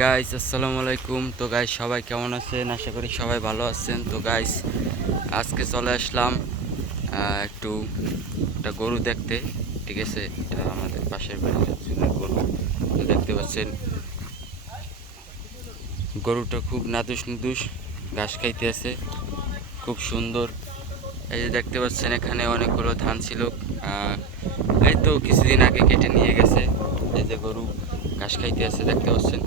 Guys আসসালামু আলাইকুম। তো গাইস সবাই কেমন আছেন? আশা করি সবাই ভালো আছেন। তো গাইস আজকে চলে আসলাম একটু একটা গরু দেখতে। ঠিক আছে, এটা আমাদের পাশের বাড়ির একজনের গরু। তো দেখতে পাচ্ছেন গরুটা খুব নাদুস নুদুস ঘাস খাইতে আছে, খুব সুন্দর। এই যে দেখতে পাচ্ছেন এখানে অনেকগুলো ধান ছিল, এই তো কিছুদিন আগে কেটে নিয়ে গেছে। এই যে গরু ঘাস খাইতে আছে দেখতে পাচ্ছেন।